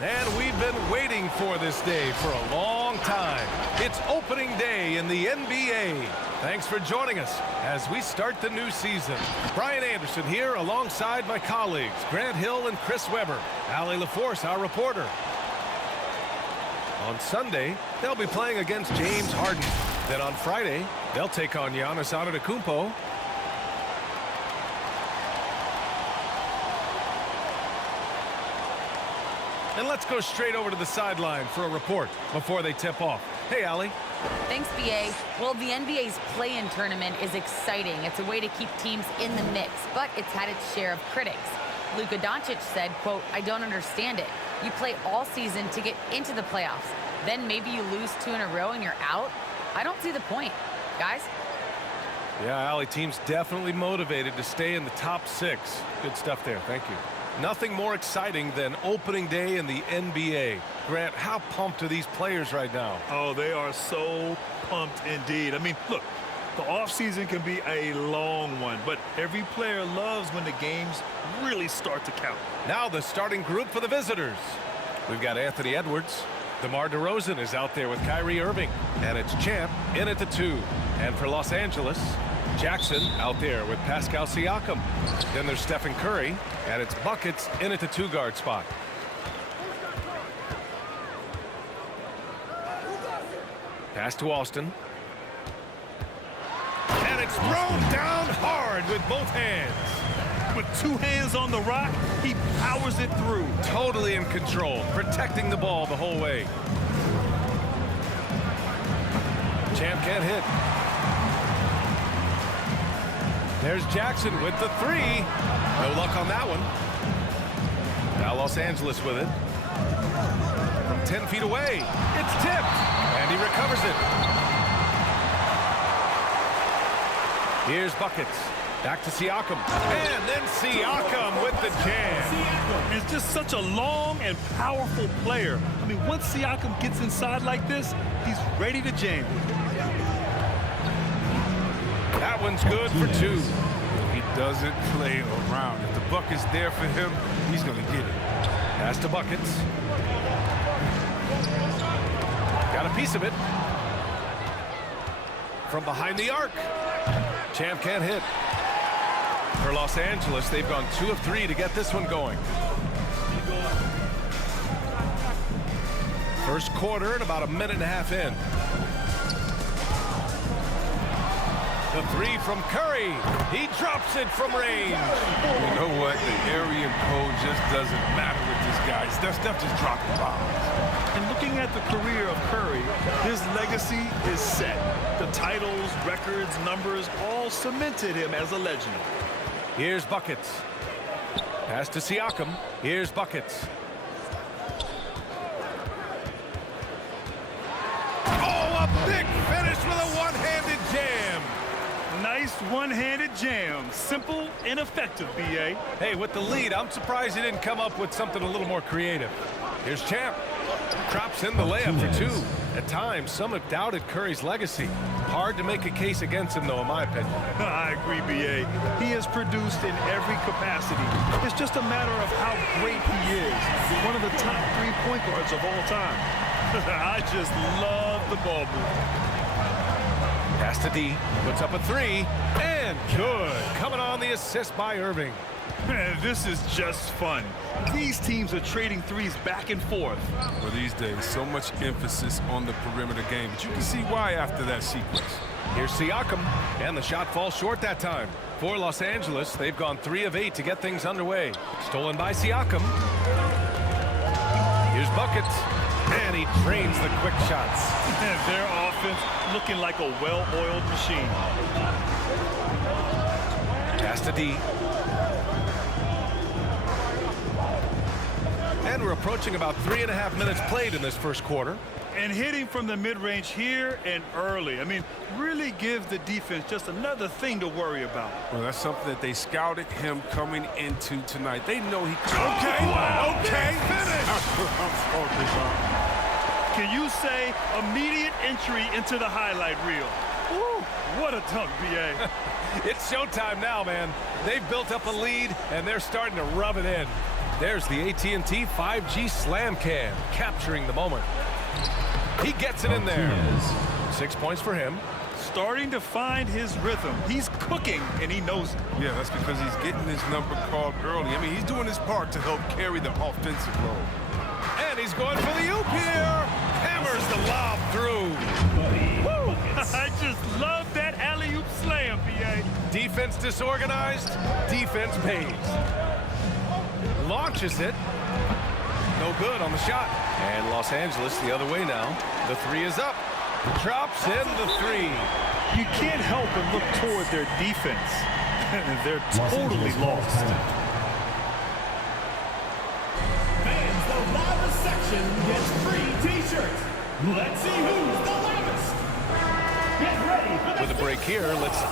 And we've been waiting for this day for a long time. It's opening day in the NBA. Thanks for joining us as we start the new season. Brian Anderson here alongside my colleagues, Grant Hill and Chris Webber. Allie LaForce, our reporter. On Sunday, they'll be playing against James Harden. Then on Friday, they'll take on Giannis Antetokounmpo. And let's go straight over to the sideline for a report before they tip off. Hey, Allie. Thanks, BA. Well, the NBA's play-in tournament is exciting. It's a way to keep teams in the mix, but it's had its share of critics. Luka Doncic said, quote, "I don't understand it. You play all season to get into the playoffs. Then maybe you lose 2 in a row and you're out? I don't see the point. Guys?" Yeah, Allie, team's definitely motivated to stay in the top 6. Good stuff there. Thank you. Nothing more exciting than opening day in the NBA. Grant, how pumped are these players right now? Oh, they are so pumped indeed. I mean, look, the offseason can be a long one, but every player loves when the games really start to count. Now the starting group for the visitors. We've got Anthony Edwards. DeMar DeRozan is out there with Kyrie Irving. And it's Champ in at the 2. And for Los Angeles, Jackson out there with Pascal Siakam. Then there's Stephen Curry, and it's Buckets in at the 2-guard spot. Pass to Austin. And it's thrown down hard with both hands. With 2 hands on the rock, he powers it through. Totally in control, protecting the ball the whole way. Champ can't hit. There's Jackson with the 3. No luck on that one. Now Los Angeles with it. From 10 feet away. It's tipped. And he recovers it. Here's Buckets. Back to Siakam. And then Siakam with the jam. He's just such a long and powerful player. I mean, once Siakam gets inside like this, he's ready to jam. That one's good for 2. He doesn't play around. If the bucket's there for him, he's going to get it. Pass to Buckets. Got a piece of it. From behind the arc. Champ can't hit. For Los Angeles, they've gone 2 of 3 to get this one going. First quarter and about a minute and a half in. The 3 from Curry. He drops it from range. You know what? The area code just doesn't matter with this guy. Steph just dropping bombs. And looking at the career of Curry, his legacy is set. The titles, records, numbers all cemented him as a legend. Here's Buckets. Pass to Siakam. Here's Buckets. Oh, a big finish with a one-handed jam. Nice one-handed jam. Simple and effective, B.A. Hey, with the lead, I'm surprised he didn't come up with something a little more creative. Here's Champ. Drops in the layup for 2. At times, some have doubted Curry's legacy. Hard to make a case against him, though, in my opinion. I agree, B.A. He has produced in every capacity. It's just a matter of how great he is. One of the top 3 point guards of all time. I just love the ball movement. Pass to D, puts up a 3, and good. Coming on the assist by Irving. Man, this is just fun. These teams are trading threes back and forth. Well, these days, so much emphasis on the perimeter game, but you can see why after that sequence. Here's Siakam, and the shot falls short that time. For Los Angeles, they've gone 3 of 8 to get things underway. Stolen by Siakam. Here's Buckets. And he drains the quick shots. And their offense looking like a well-oiled machine. Pass to D. And we're approaching about 3.5 minutes played in this first quarter. And hitting from the mid-range here and early. I mean, really gives the defense just another thing to worry about. Well, that's something that they scouted him coming into tonight. They know he... Okay, wow. Okay, finish! Can you say immediate entry into the highlight reel? Woo, what a dunk, B.A. It's showtime now, man. They've built up a lead, and they're starting to rub it in. There's the AT&T 5G Slam Cam, capturing the moment. He gets it in there. 6 points for him. Starting to find his rhythm. He's cooking, and he knows it. Yeah, that's because he's getting his number called early. I mean, he's doing his part to help carry the offensive load. And he's going for the oop here. Hammers the lob through. Woo! I just love that alley-oop slam, B.A. Defense disorganized. Defense pays. Launches it. No good on the shot. And Los Angeles the other way now. The three is up. Drops in the three. You can't help but look toward their defense. They're totally lost. Fans, the loudest section gets free T-shirts. Let's see who's the loudest. Get ready for the With a break here, let's...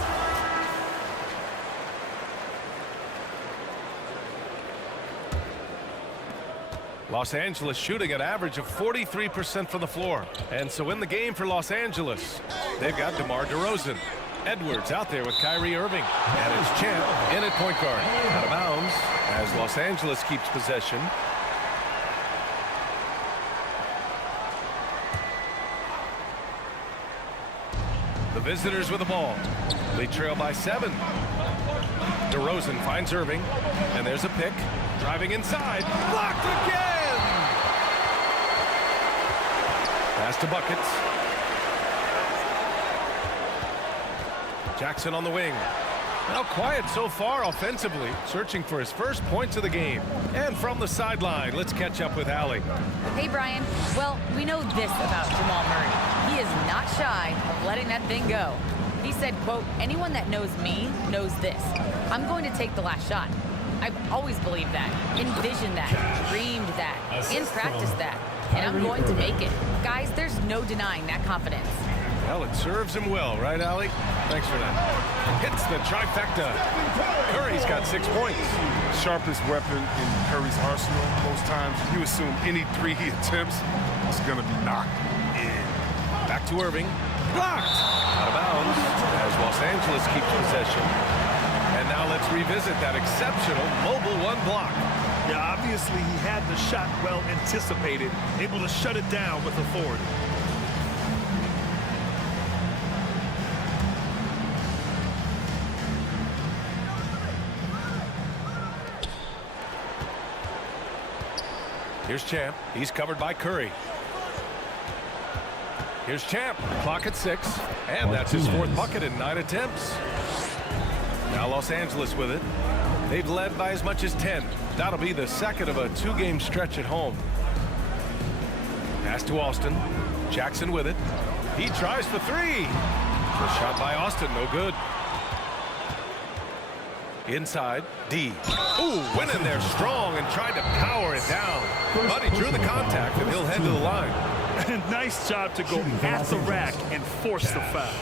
Los Angeles shooting an average of 43% from the floor. And so in the game for Los Angeles, they've got DeMar DeRozan. Edwards out there with Kyrie Irving. And it's Champ in at point guard. Out of bounds as Los Angeles keeps possession. The visitors with the ball. They trail by 7. DeRozan finds Irving. And there's a pick. Driving inside. Blocked again! Pass to Buckets. Jackson on the wing. Now quiet so far offensively, searching for his first points of the game. And from the sideline, let's catch up with Allie. Hey, Brian. Well, we know this about Jamal Murray. He is not shy of letting that thing go. He said, quote, anyone that knows me knows this. I'm going to take the last shot. I've always believed that, envisioned that, dreamed that, and practiced that. And I'm going to make it. Guys, there's no denying that confidence. Well, it serves him well, right, Allie? Thanks for that. Hits the trifecta. Curry's got 6 points. Sharpest weapon in Curry's arsenal. Most times, you assume any three he attempts is going to be knocked in. Back to Irving. Blocked. Out of bounds as Los Angeles keeps possession. And now let's revisit that exceptional mobile one block. Yeah, obviously he had the shot well anticipated, able to shut it down with authority. Here's Champ. He's covered by Curry. Here's Champ. Clock at 6. And that's his 4th bucket in 9 attempts. Now Los Angeles with it. They've led by as much as 10. That'll be the second of a 2-game stretch at home. Pass to Austin. Jackson with it. He tries for 3. The shot by Austin, no good. Inside, D. Ooh, went in there strong and tried to power it down. But he drew the contact, and he'll head to the line. Nice job to go at the rack and force the foul.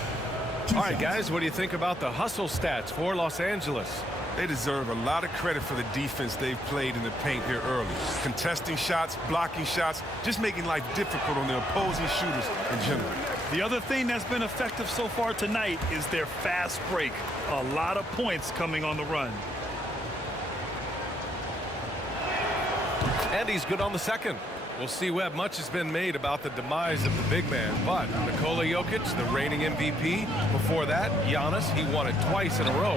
All right, guys, what do you think about the hustle stats for Los Angeles? They deserve a lot of credit for the defense they've played in the paint here early. Contesting shots, blocking shots, just making life difficult on the opposing shooters in general. The other thing that's been effective so far tonight is their fast break. A lot of points coming on the run. And he's good on the second. We'll see, Webb, much has been made about the demise of the big man, but Nikola Jokic, the reigning MVP. Before that, Giannis, he won it twice in a row.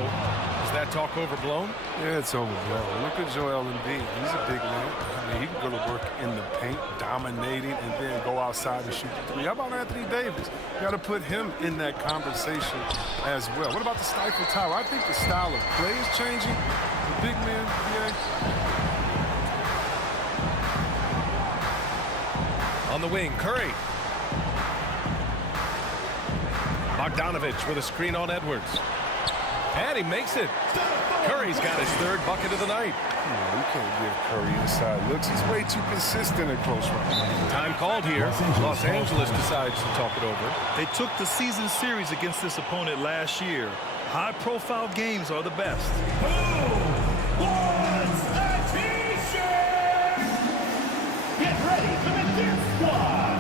Is that talk overblown? Yeah, it's overblown. Look at Joel Embiid. He's a big man. I mean, he can go to work in the paint, dominating, and then go outside and shoot the 3. How about Anthony Davis? You got to put him in that conversation as well. What about the Stifle Tower? I think the style of play is changing. The big man, yeah. On the wing, Curry. Bogdanovich with a screen on Edwards. And he makes it. Curry's got his 3rd bucket of the night. No, you can't give Curry inside looks. He's way too consistent at close range. Time called here. Los Angeles decides to talk it over. They took the season series against this opponent last year. High-profile games are the best. Who wants a T-shirt? Get ready for the Dip Squad.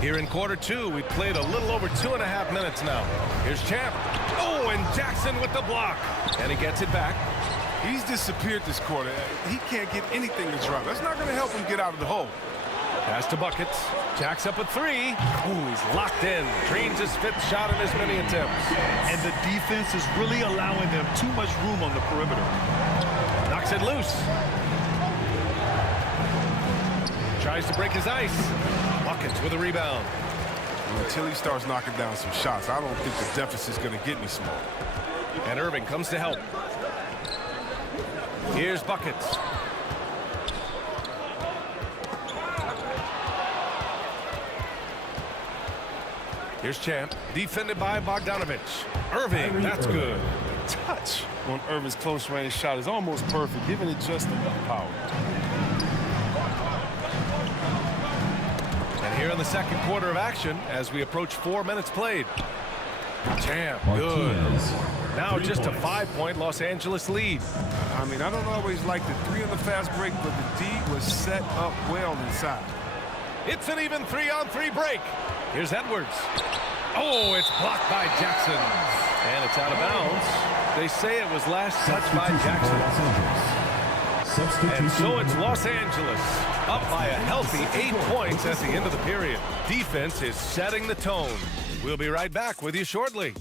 Here in quarter two, we've played a little over 2.5 minutes now. Here's Champ. Oh, and Jackson with the block. And he gets it back. He's disappeared this quarter. He can't get anything to drop. That's not going to help him get out of the hole. Pass to Buckets. Jack's up at three. Ooh, he's locked in. Drains his 5th shot in as many attempts. And the defense is really allowing them too much room on the perimeter. Knocks it loose. Tries to break his ice. Buckets with a rebound. Until he starts knocking down some shots, I don't think the deficit's going to get any smaller. And Irving comes to help. Here's Buckets. Here's Champ. Defended by Bogdanovich. Irving, that's good. Touch on Irving's close range shot is almost perfect, giving it just enough power. And here in the second quarter of action, as we approach 4 minutes played. Champ, good. Now just a 5-point Los Angeles lead. I mean, I don't always like the 3 on the fast break, but the D was set up well inside. It's an even 3-on-3 break. Here's Edwards. Oh, it's blocked by Jackson. And it's out of bounds. They say it was last touched by Jackson. And so it's Los Angeles, up by a healthy 8 points at the end of the period. Defense is setting the tone. We'll be right back with you shortly.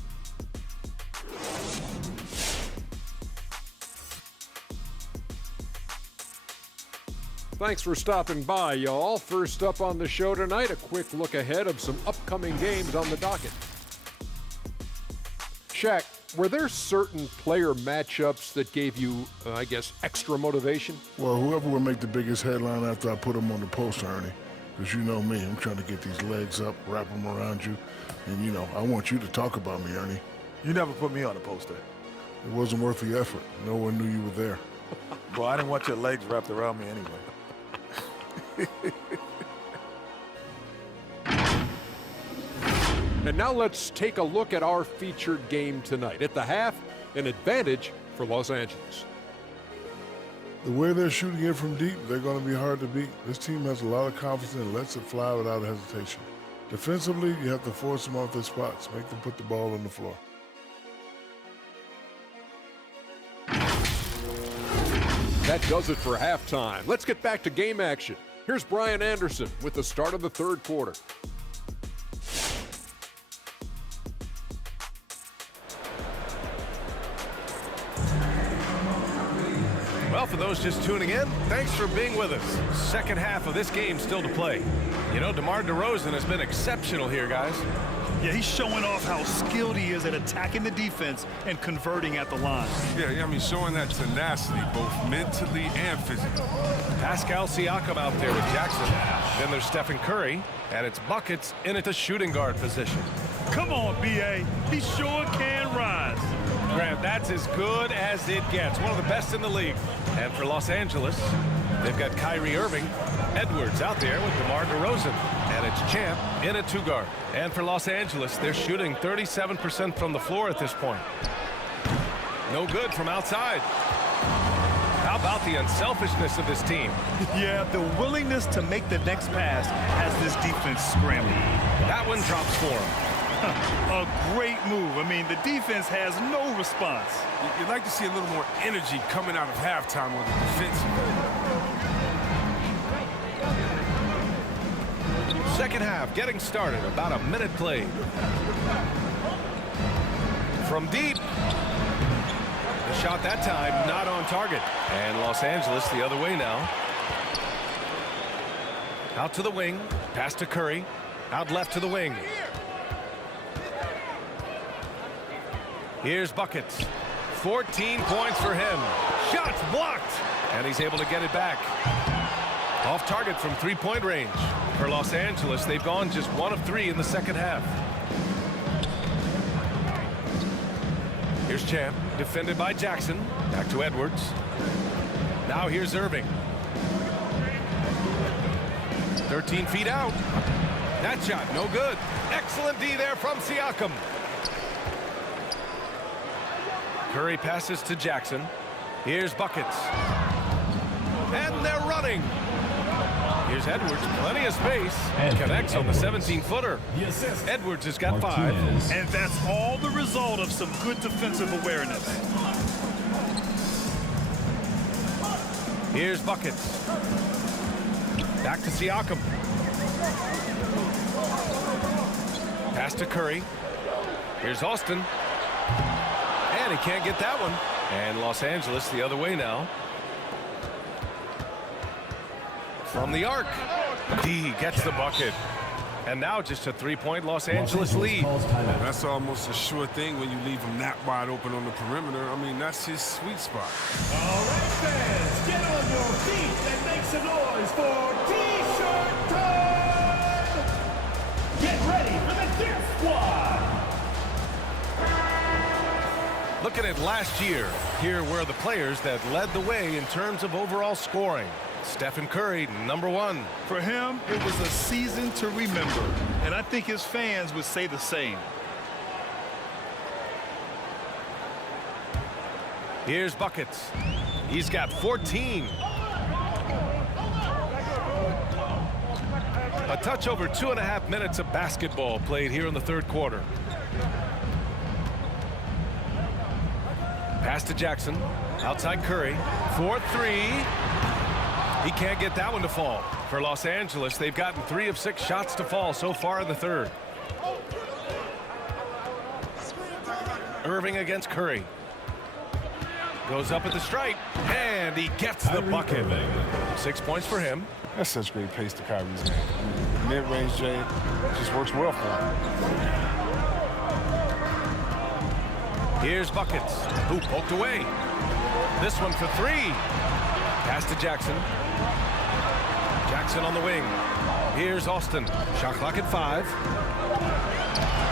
Thanks for stopping by, y'all. First up on the show tonight, a quick look ahead of some upcoming games on the docket. Shaq, were there certain player matchups that gave you, I guess, extra motivation? Well, whoever will make the biggest headline after I put them on the poster, Ernie. Because you know me, I'm trying to get these legs up, wrap them around you. And, you know, I want you to talk about me, Ernie. You never put me on a poster. It wasn't worth the effort. No one knew you were there. Well, I didn't want your legs wrapped around me anyway. And now let's take a look at our featured game tonight. At the half, an advantage for Los Angeles. The way they're shooting it from deep, they're going to be hard to beat. This team has a lot of confidence and lets it fly without hesitation. Defensively, you have to force them off their spots, make them put the ball on the floor. That does it for halftime. Let's get back to game action. Here's Brian Anderson with the start of the third quarter. Well, for those just tuning in, thanks for being with us. Second half of this game still to play. You know, DeMar DeRozan has been exceptional here, guys. Yeah, he's showing off how skilled he is at attacking the defense and converting at the line. Yeah, I mean, showing that tenacity, both mentally and physically. Pascal Siakam out there with Jackson. Then there's Stephen Curry, and it's Buckets in at the shooting guard position. Come on, B.A. He sure can rise. Grant, that's as good as it gets. One of the best in the league. And for Los Angeles, they've got Kyrie Irving, Edwards out there with DeMar DeRozan. And it's Champ in at 2-guard. And for Los Angeles, they're shooting 37% from the floor at this point. No good from outside. How about the unselfishness of this team? Yeah, the willingness to make the next pass has this defense scrambling. That one drops for him. A great move. I mean, the defense has no response. You'd like to see a little more energy coming out of halftime on the defensive end. Second half getting started. About a minute played. From deep. The shot that time not on target. And Los Angeles the other way now. Out to the wing. Pass to Curry. Out left to the wing. Here's Buckets. 14 points for him. Shots blocked. And he's able to get it back. Off target from three-point range. For Los Angeles, they've gone just 1 of 3 in the second half. Here's Champ, defended by Jackson. Back to Edwards. Now here's Irving. 13 feet out. That shot, no good. Excellent D there from Siakam. Curry passes to Jackson. Here's Buckets. And they're running. Here's Edwards, plenty of space. Connects on the 17-footer. The assist. Edwards has got 5. Martinez. And that's all the result of some good defensive awareness. Here's Buckets. Back to Siakam. Pass to Curry. Here's Austin. And he can't get that one. And Los Angeles the other way now. From the arc. D gets the bucket. And now just a 3-point Los Angeles lead. Calls timeout. That's almost a sure thing when you leave him that wide open on the perimeter. I mean, that's his sweet spot. All right, fans, get on your feet and make some noise for T-shirt time! Get ready for the Death Squad! Looking at last year, here were the players that led the way in terms of overall scoring. Stephen Curry, number 1. For him, it was a season to remember, and I think his fans would say the same. Here's Buckets. He's got 14. A touch over 2.5 minutes of basketball played here in the third quarter. Pass to Jackson. Outside Curry. 4-3. He can't get that one to fall. For Los Angeles, they've gotten 3 of 6 shots to fall so far in the third. Irving against Curry. Goes up at the stripe, and he gets the bucket. 6 points for him. That's such great pace to Kyrie's game. Mid-range Jay just works well for him. Here's Buckets, who poked away. This one for 3. Pass to Jackson. Jackson on the wing. Here's Austin. Shot clock at 5.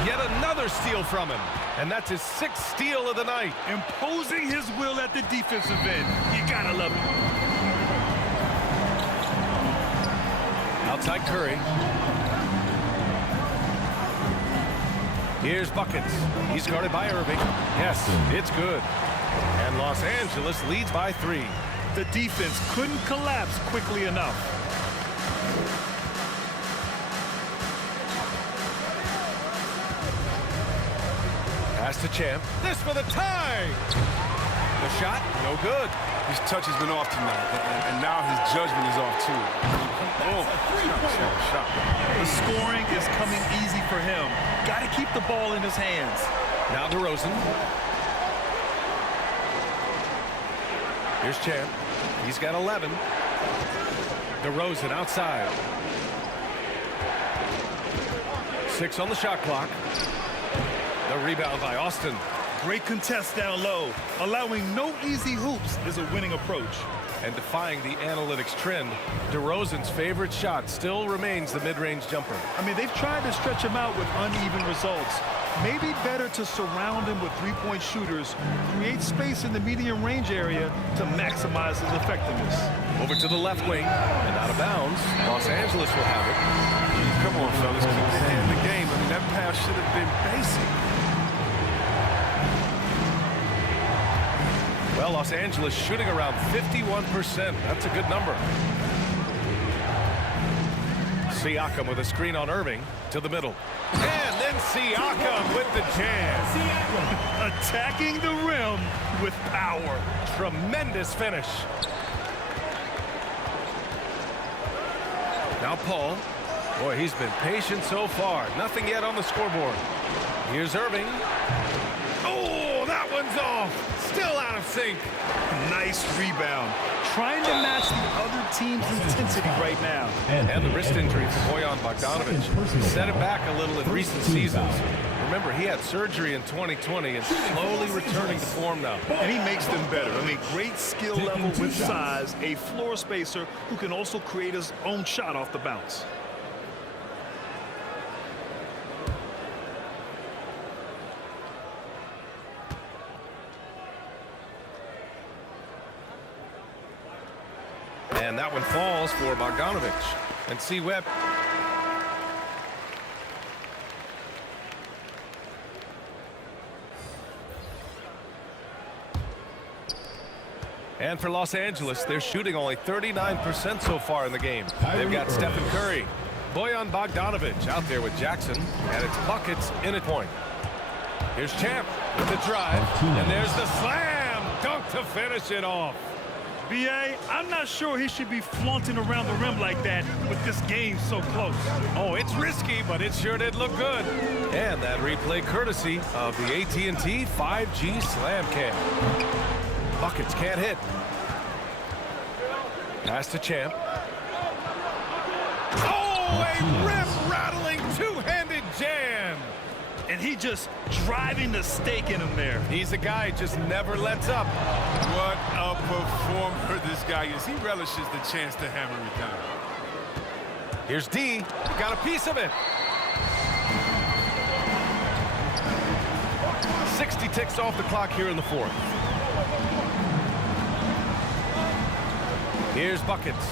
Yet another steal from him. And that's his 6th steal of the night. Imposing his will at the defensive end. You gotta love it. Outside Curry. Here's Buckets. He's guarded by Irving. Yes, it's good. And Los Angeles leads by 3. The defense couldn't collapse quickly enough. Pass to Champ. This for the tie. The shot, no good. His touch has been off tonight, and now his judgment is off too. Oh, shot. The scoring is coming easy for him. Got to keep the ball in his hands. Now DeRozan. Here's Champ. He's got 11. DeRozan outside. 6 on the shot clock. The rebound by Austin. Great contest down low. Allowing no easy hoops is a winning approach. And defying the analytics trend, DeRozan's favorite shot still remains the mid-range jumper. I mean, they've tried to stretch him out with uneven results. Maybe better to surround him with three-point shooters, create space in the medium range area to maximize his effectiveness. Over to the left wing and out of bounds. Los Angeles will have it. Come on, fellas, keep your hand in the game. I mean, that pass should have been basic. Well, Los Angeles shooting around 51%. That's a good number. Siakam with a screen on Irving to the middle. And then Siakam with the jam. Attacking the rim with power. Tremendous finish. Now Paul. Boy, he's been patient so far. Nothing yet on the scoreboard. Here's Irving. Oh, that one's off. Still out of sync. Nice rebound. Trying to match the other team's intensity right now. And the wrist injury for Bojan Bogdanovic set him back a little in recent seasons. Remember, he had surgery in 2020 and slowly returning to form now. And he makes them better. I mean, great skill level with size, a floor spacer who can also create his own shot off the bounce. And that one falls for Bogdanovic. And see Webb. And for Los Angeles, they're shooting only 39% so far in the game. They've got Stephen Curry, Bojan Bogdanovic out there with Jackson, and it's buckets in at point. Here's Champ with the drive, and there's the slam dunk to finish it off. B.A., I'm not sure he should be flaunting around the rim like that with this game so close. Oh, it's risky, but it sure did look good. And that replay courtesy of the AT&T 5G Slam Cam. Buckets can't hit. Pass to Champ. Oh, a rim-rattling two-handed jam. And he just driving the stake in him there. He's a guy who just never lets up. What a performer this guy is. He relishes the chance to hammer it down. Here's D. Got a piece of it. 60 ticks off the clock here in the fourth. Here's Buckets.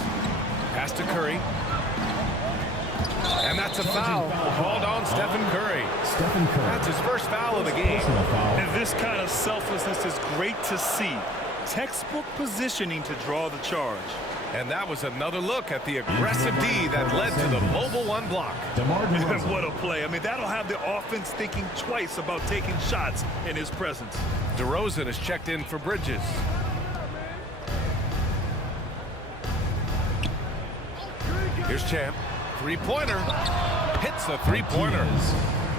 Pass to Curry. And that's a foul called on Stephen Curry. That's his first foul of the game. And this kind of selflessness is great to see. Textbook positioning to draw the charge. And that was another look at the aggressive D that led to the mobile one block. What a play. I mean, that'll have the offense thinking twice about taking shots in his presence. DeRozan is checked in for Bridges. Here's Champ. Three-pointer. Hits the three-pointer.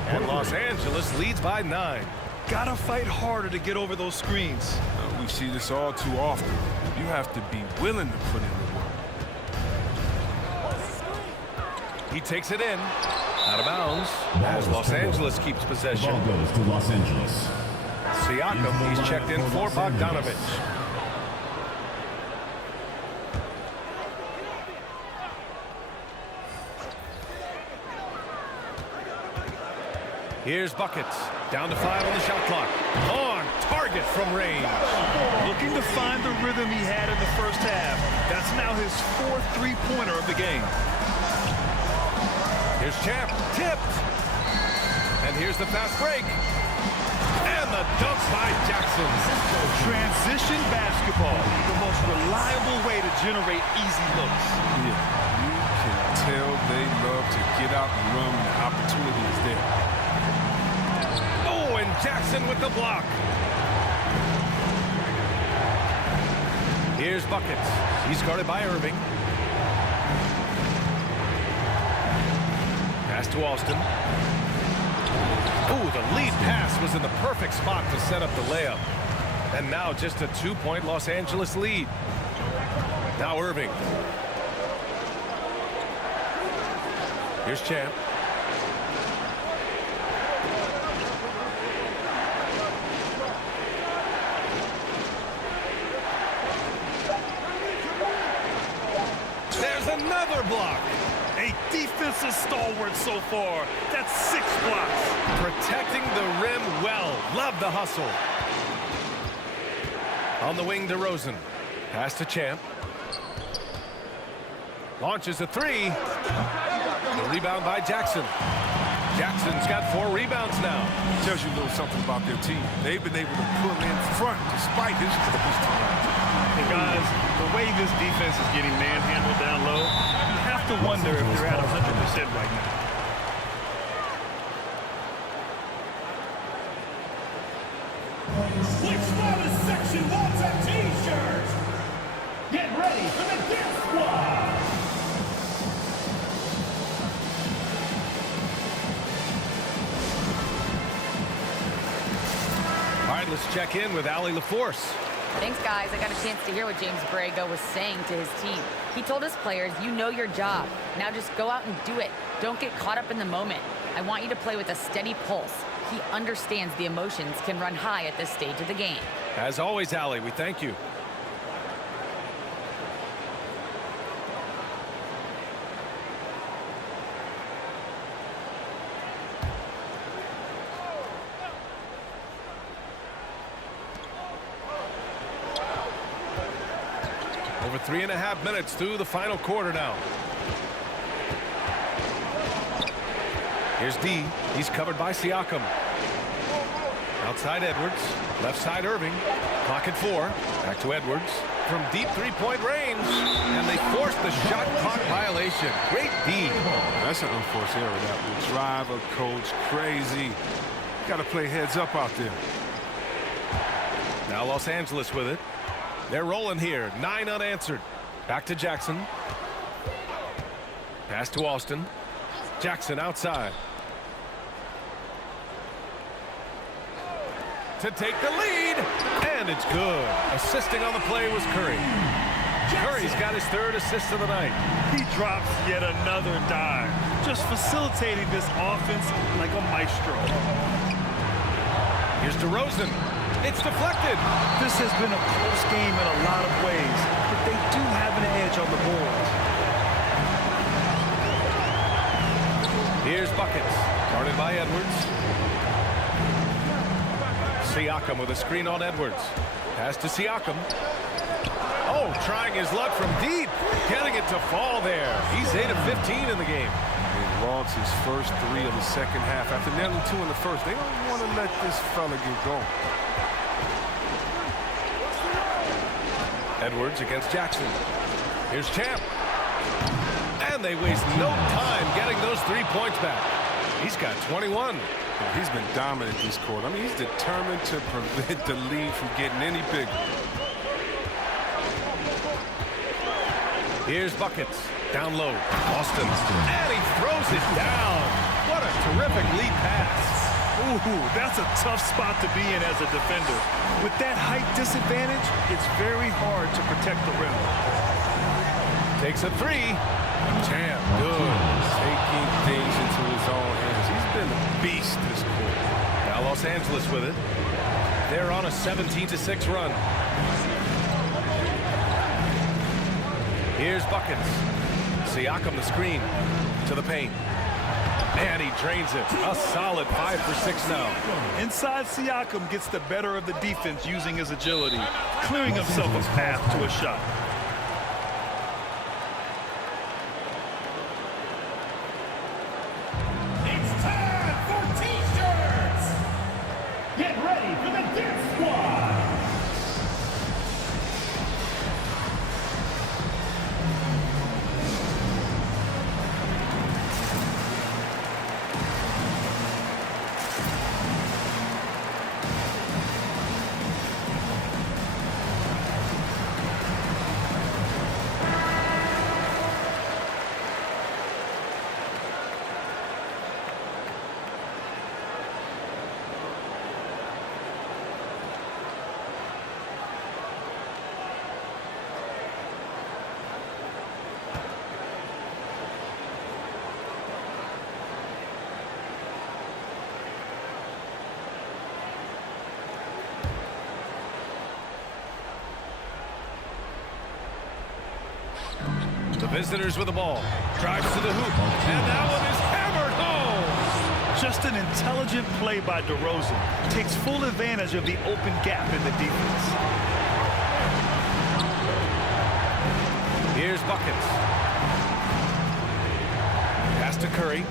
And Los Angeles leads by 9. Gotta fight harder to get over those screens. We see this all too often. You have to be willing to put in the work. He takes it in. Out of bounds. As Los Angeles keeps possession. Ball goes to Los Angeles. Siakam, he's checked in for Bogdanovic. Here's Buckets. Down to 5 on the shot clock. On target from range. Looking to find the rhythm he had in the first half. That's now his 4th three-pointer of the game. Here's Champ. Tipped. And here's the fast break. And the dunk by Jackson. Transition basketball. The most reliable way to generate easy looks. Yeah, you can tell they love to get out and run when the opportunity is there. Oh, and Jackson with the block. Here's Buckets. He's guarded by Irving. Pass to Austin. Oh, the lead pass was in the perfect spot to set up the layup. And now just a 2-point Los Angeles lead. Now Irving. Here's Champ. There's another block. A defensive stalwart so far. That's 6 blocks. Protecting the rim well. Love the hustle. On the wing, DeRozan. Pass to Champ. Launches a 3. The rebound by Jackson. Jackson's got 4 rebounds now. Tells you a little something about their team. They've been able to pull in front despite his And guys, the way this defense is getting manhandled down low, you have to wonder if they're at 100% right now. Which bonus section wants a t-shirt? Get ready for the Dip Squad! All right, let's check in with Allie LaForce. Thanks, guys. I got a chance to hear what James Borrego was saying to his team. He told his players, you know your job. Now just go out and do it. Don't get caught up in the moment. I want you to play with a steady pulse. He understands the emotions can run high at this stage of the game. As always, Allie, we thank you. Over 3.5 minutes through the final quarter now. Here's D. He's covered by Siakam. Now Outside Edwards. Left side Irving. Clock at 4. Back to Edwards. From deep three-point range. And they forced the shot clock violation. Great D. That's an unforced error. That will drive a coach crazy. Got to play heads up out there. Now Los Angeles with it. They're rolling here. 9 unanswered. Back to Jackson. Pass to Austin. Jackson outside. To take the lead. And it's good. Assisting on the play was Curry. Curry's got his 3rd assist of the night. He drops yet another dime, just facilitating this offense like a maestro. Here's DeRozan. It's deflected. This has been a close game in a lot of ways, but they do have an edge on the boards. Here's buckets. Guarded by Edwards. Siakam with a screen on Edwards. Pass to Siakam. Oh, trying his luck from deep. Getting it to fall there. He's 8 of 15 in the game. He lost his first 3 of the second half. After nailing 2 in the first, they don't want to let this fella get going. Edwards against Jackson. Here's Champ. And they waste no time getting those 3 points back. He's got 21. He's been dominant this quarter. I mean, he's determined to prevent the lead from getting any bigger. Here's buckets. Down low. Austin. And he throws it down. What a terrific lead pass. Ooh, that's a tough spot to be in as a defender. With that height disadvantage, it's very hard to protect the rim. Takes a 3. Champ, good. Taking things into his own hands. He's been a beast this quarter. Now Los Angeles with it. They're on a 17-6 run. Here's buckets. Siakam the screen to the paint. And he drains it. A solid 5 for 6 now. Inside, Siakam gets the better of the defense using his agility, clearing himself a path to a shot. It's time for T-shirts! Get ready for the Dip Squad! The visitors with the ball. Drives to the hoop. And that one is hammered home. Just an intelligent play by DeRozan. Takes full advantage of the open gap in the defense. Here's buckets. Pass to Curry.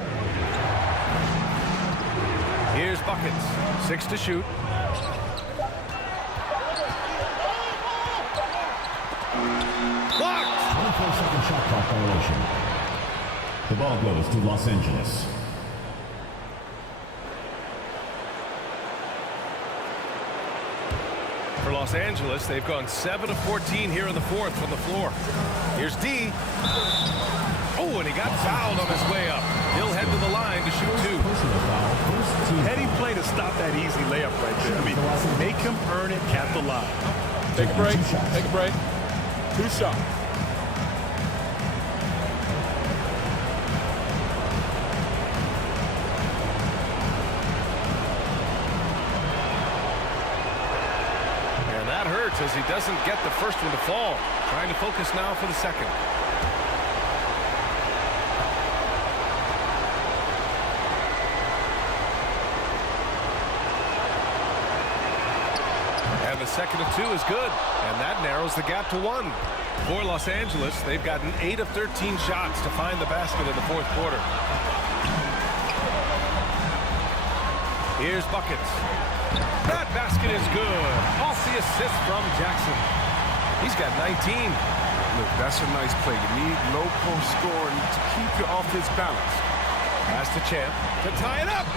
Here's buckets. 6 to shoot. Blocked. 24-second shot clock violation. The ball goes to Los Angeles. For Los Angeles, they've gone 7 of 14 here in the 4th from the floor. Here's D. Oh, and he got fouled on his way up. He'll head to the line to shoot 2. Heady play to stop that easy layup right there. I mean, make him earn it at the line. Take a break. Take a break. 2 shots. And that hurts as he doesn't get the first one to fall. Trying to focus now for the second. And the second of 2 is good. And that narrows the gap to 1. For Los Angeles, they've gotten 8 of 13 shots to find the basket in the 4th quarter. Here's buckets. That basket is good. Off the assist from Jackson. He's got 19. Look, that's a nice play. You need low post scoring to keep you off his balance. Pass to Champ to tie it up.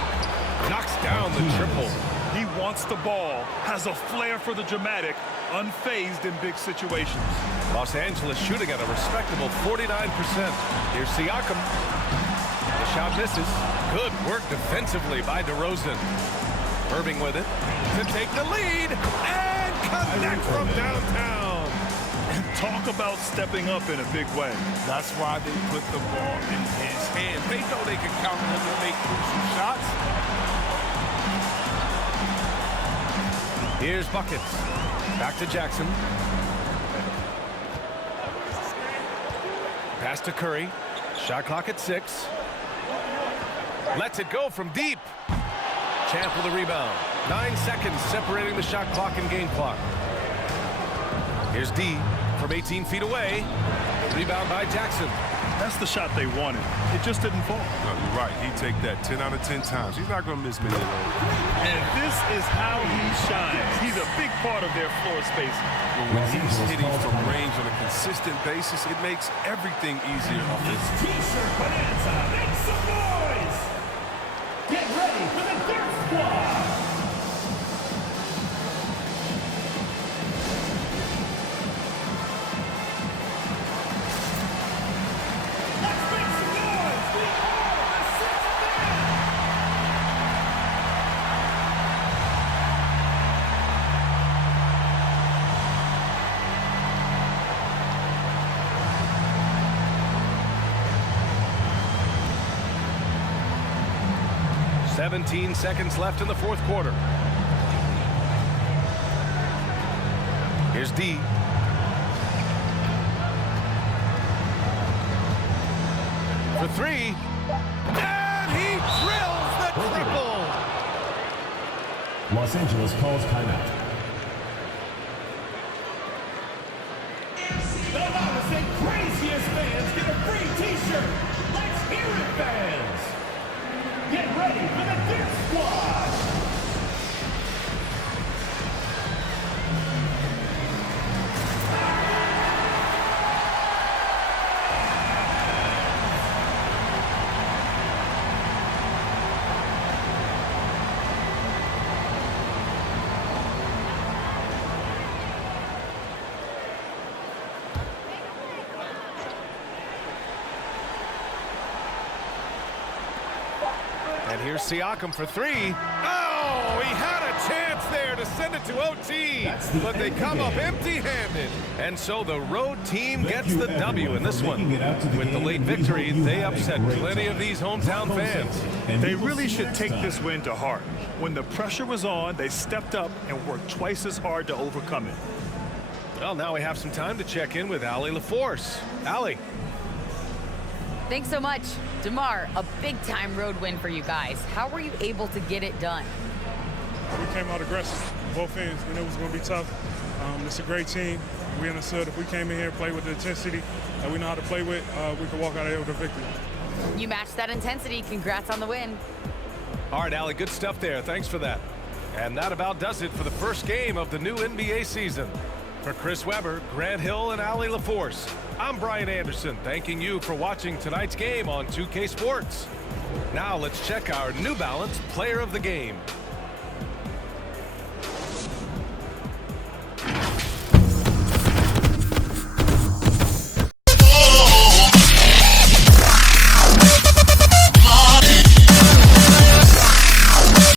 Knocks down the triple. He wants the ball, has a flair for the dramatic, unfazed in big situations. Los Angeles shooting at a respectable 49%. Here's Siakam. The shot misses. Good work defensively by DeRozan. Irving with it to take the lead and connect from downtown. And talk about stepping up in a big way. That's why they put the ball in his hand. They know they can count on him to make crucial shots. Here's buckets. Back to Jackson. Pass to Curry. Shot clock at 6. Lets it go from deep. Champ with a rebound. 9 seconds separating the shot clock and game clock. Here's D from 18 feet away. Rebound by Jackson. That's the shot they wanted. It just didn't fall. No, you're right. He'd take that 10 out of 10 times. He's not going to miss many of those. And this is how he shines. He's a big part of their floor space. When he's hitting from range on a consistent basis, it makes everything easier offensively. T-shirt bonanza, make some noise! Get ready for the Dirt Squad! Let's make some noise! We are the Sixth Man! "17 seconds left in the fourth quarter. Here's D. For 3. And he drills the triple. Los Angeles calls timeout. The loudest and craziest fans get a free T-shirt. Let's hear it, fans! Get ready for the Dirt Squad! And here's Siakam for 3. Oh, he had a chance there to send it to OT, but they come up empty-handed. And so the road team gets the W in this one. With the late victory, they upset plenty of these hometown fans. They really should take this win to heart. When the pressure was on, they stepped up and worked twice as hard to overcome it. Well, now we have some time to check in with Allie LaForce. Allie. Thanks so much. DeMar, a big-time road win for you guys. How were you able to get it done? We came out aggressive. Both ends. We knew it was going to be tough. It's a great team. We understood if we came in here and played with the intensity that we know how to play with, we could walk out of here with a victory. You matched that intensity. Congrats on the win. All right, Allie, good stuff there. Thanks for that. And that about does it for the first game of the new NBA season. For Chris Webber, Grant Hill, and Allie LaForce, I'm Brian Anderson, thanking you for watching tonight's game on 2K Sports. Now let's check our New Balance Player of the Game.